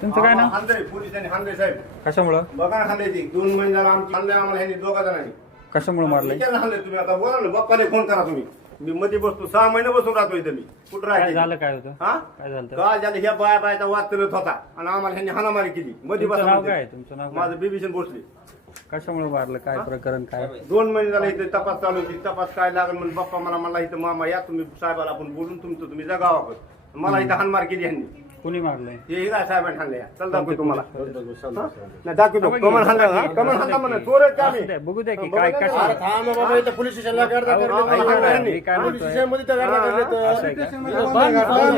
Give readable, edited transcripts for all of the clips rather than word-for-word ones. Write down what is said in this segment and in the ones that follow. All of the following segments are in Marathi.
तुमचं काय नाव? हांदे पोलिसांनी हांदे साहेब कशामुळं बघा हांदेची 2 महिने झाला आमची हांदे आम्हाला ह्यांनी दोघा जणांनी कशामुळे मारलंय? विचारा हांदे तुम्ही आता बोला ना बाप्पाने फोन करा तुम्ही मी मध्ये बसतो 6 महिने बसून राहतो इथे मी कुठं काय राहायचं झालं? काय होतं? हा काय झालं? काय झालं ह्या बायाचा वाद चालत होता आणि आम्हाला ह्यांनी हाणामारी केली मध्ये तुमचं बसा नाव काय? म्हणते. तुमचं नाव काय? माझं बिभीषण भोसले कशामुळे मारलं? काय प्रकरण काय? 2 महिने झाले इथे तपास चालू होती तपास काय लागेल म्हणून बाप्पा मला इथं मामा या तुम्ही साहेबाला आपण बोलून तुमचं तुम्ही जा गावाकडे मला इथं हाणमार केली ह्यांनी कुणी मारलंय? हे हिरा साहेबांनी हाणले चल दाखवतो तुम्हाला नाही दाखवतो कमल हाणला कमल हाणला म्हणा चोर आहेत का आम्ही? असू द्या, बघू द्या की काय कशा पोलीस स्टेशनला गर्दा मी काय म्हणतोय?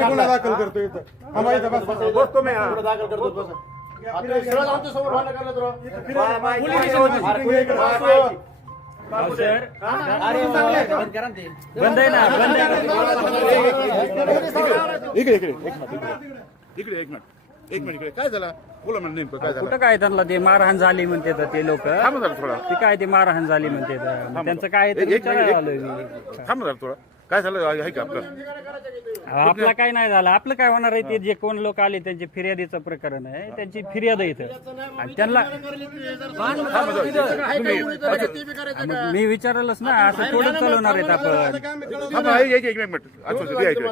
गुन्हा दाखल करतो इथं आम्हाला इथं बस बसतो मी हा. दाखल करतो बस सरळ आमच्या समोर भांडण करण्यात राव. अहो, सर बंद आहे ना, बंद आहे ना. इकडे एक मिनिट इकडे काय झालं बोला मला नेमकं काय झालं कुठं काय त्यांना ते मारहाण झाली म्हणते ते लोक थांबा जरा थोडा ते काय ते मारहाण झाली म्हणते त्यांचं काय ते विचारायला आलोय मी. थांबा जरा थोडा काय झालं आहे का आपलं अहो, आपलं काय नाही झालं आपलं काय होणार आहे ते जे कोण लोक आले त्यांचे फिर्यादीचं प्रकरण आहे त्यांची फिर्याद आहे इथं आणि त्यांना मग मी विचारलंच ना असं थोडं चालवणार आहेत आपण थांबा एक मिनिट इकडे